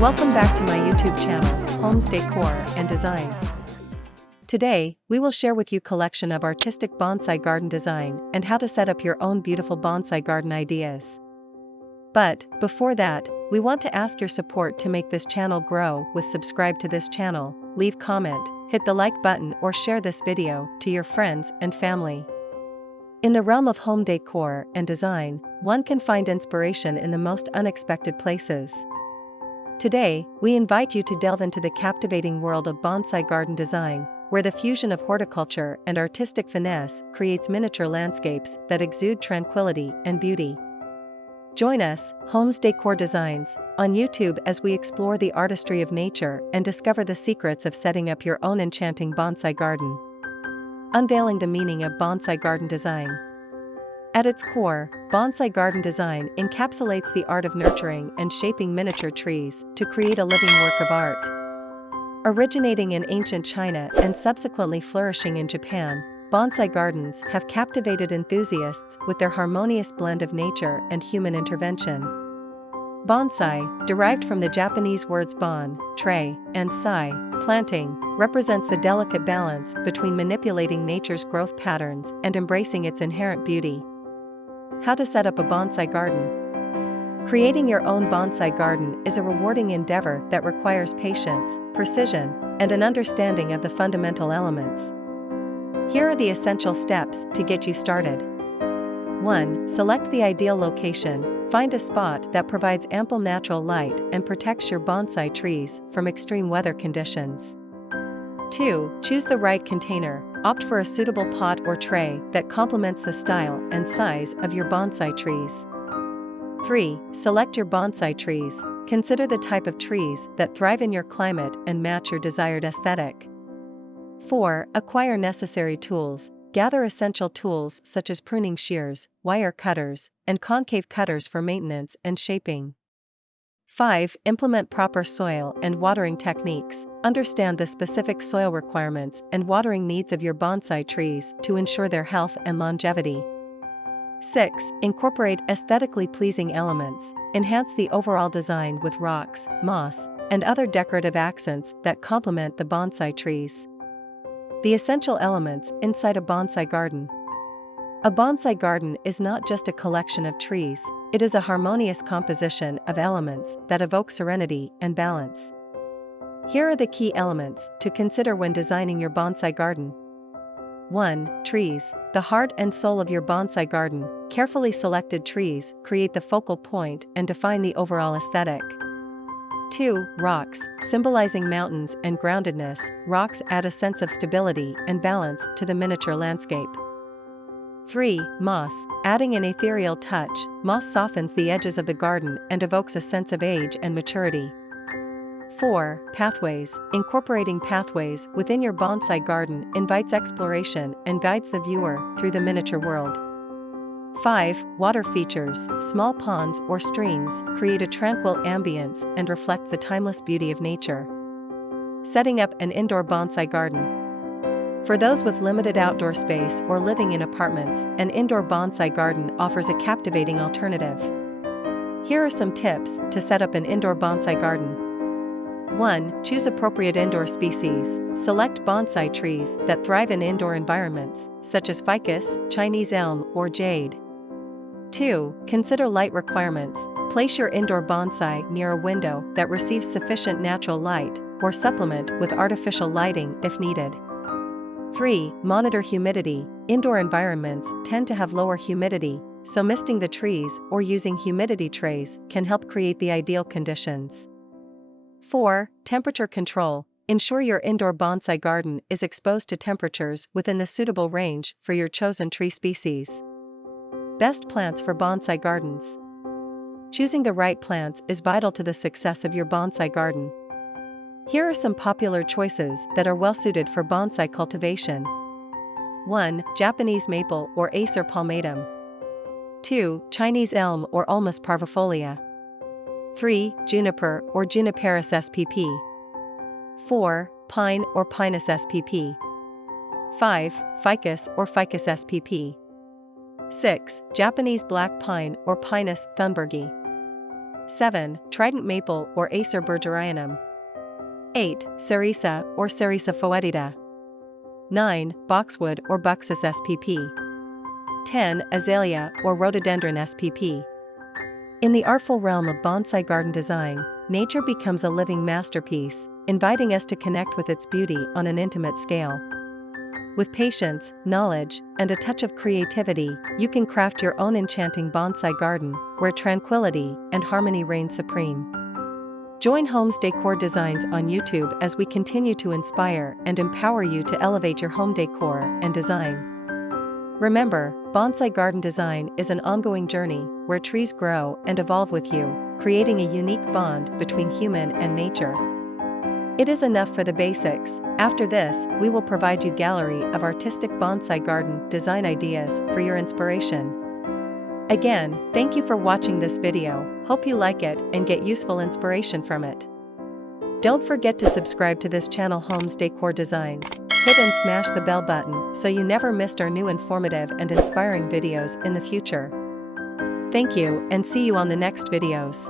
Welcome back to my YouTube channel, Homes Decor and Designs. Today, we will share with you collection of artistic bonsai garden design and how to set up your own beautiful bonsai garden ideas. But, before that, we want to ask your support to make this channel grow with subscribe to this channel, leave comment, hit the like button or share this video to your friends and family. In the realm of home decor and design, one can find inspiration in the most unexpected places. Today, we invite you to delve into the captivating world of bonsai garden design, where the fusion of horticulture and artistic finesse creates miniature landscapes that exude tranquility and beauty. Join us, Homes Decor Designs, on YouTube as we explore the artistry of nature and discover the secrets of setting up your own enchanting bonsai garden. Unveiling the meaning of bonsai garden design. At its core, bonsai garden design encapsulates the art of nurturing and shaping miniature trees to create a living work of art. Originating in ancient China and subsequently flourishing in Japan, bonsai gardens have captivated enthusiasts with their harmonious blend of nature and human intervention. Bonsai, derived from the Japanese words bon, tray, and sai, planting, represents the delicate balance between manipulating nature's growth patterns and embracing its inherent beauty. How to set up a bonsai garden. Creating your own bonsai garden is a rewarding endeavor that requires patience, precision, and an understanding of the fundamental elements. Here are the essential steps to get you started. 1. Select the ideal location. Find a spot that provides ample natural light and protects your bonsai trees from extreme weather conditions. 2. Choose the right container. Opt for a suitable pot or tray that complements the style and size of your bonsai trees. 3. Select your bonsai trees. Consider the type of trees that thrive in your climate and match your desired aesthetic. 4. Acquire necessary tools. Gather essential tools such as pruning shears, wire cutters, and concave cutters for maintenance and shaping. 5. Implement proper soil and watering techniques. Understand the specific soil requirements and watering needs of your bonsai trees to ensure their health and longevity. 6. Incorporate aesthetically pleasing elements. Enhance the overall design with rocks, moss, and other decorative accents that complement the bonsai trees. The essential elements inside a bonsai garden. A bonsai garden is not just a collection of trees, it is a harmonious composition of elements that evoke serenity and balance. Here are the key elements to consider when designing your bonsai garden. 1. Trees, the heart and soul of your bonsai garden. Carefully selected trees create the focal point and define the overall aesthetic. 2. Rocks, symbolizing mountains and groundedness. Rocks add a sense of stability and balance to the miniature landscape. 3. Moss, adding an ethereal touch. Moss softens the edges of the garden and evokes a sense of age and maturity. 4. Pathways, incorporating pathways within your bonsai garden invites exploration and guides the viewer through the miniature world. 5. Water features, small ponds or streams create a tranquil ambience and reflect the timeless beauty of nature. Setting up an indoor bonsai garden. For those with limited outdoor space or living in apartments, an indoor bonsai garden offers a captivating alternative. Here are some tips to set up an indoor bonsai garden. 1. Choose appropriate indoor species. Select bonsai trees that thrive in indoor environments, such as ficus, Chinese elm, or jade. 2. Consider light requirements. Place your indoor bonsai near a window that receives sufficient natural light, or supplement with artificial lighting if needed. 3. Monitor humidity. Indoor environments tend to have lower humidity, so misting the trees or using humidity trays can help create the ideal conditions. 4. Temperature control. Ensure your indoor bonsai garden is exposed to temperatures within the suitable range for your chosen tree species. Best plants for bonsai gardens. Choosing the right plants is vital to the success of your bonsai garden. Here are some popular choices that are well suited for bonsai cultivation. 1. Japanese maple or Acer palmatum. 2. Chinese elm or Ulmus parvifolia. 3. Juniper or Juniperus spp. 4. Pine or Pinus spp. 5. Ficus or Ficus spp. 6. Japanese black pine or Pinus thunbergi. 7. Trident maple or Acer bergerianum. 8. Cerisa or Cerisa foetida. 9. Boxwood or Buxus spp. 10. Azalea or Rhododendron spp. In the artful realm of bonsai garden design, nature becomes a living masterpiece, inviting us to connect with its beauty on an intimate scale. With patience, knowledge, and a touch of creativity, you can craft your own enchanting bonsai garden, where tranquility and harmony reign supreme. Join Homes Decor Designs on YouTube as we continue to inspire and empower you to elevate your home decor and design. Remember, bonsai garden design is an ongoing journey where trees grow and evolve with you, creating a unique bond between human and nature. It is enough for the basics. After this, we will provide you a gallery of artistic bonsai garden design ideas for your inspiration. Again, thank you for watching this video. Hope you like it and get useful inspiration from it. Don't forget to subscribe to this channel, Homes Decor Designs. Hit and smash the bell button so you never missed our new informative and inspiring videos in the future. Thank you and see you on the next videos.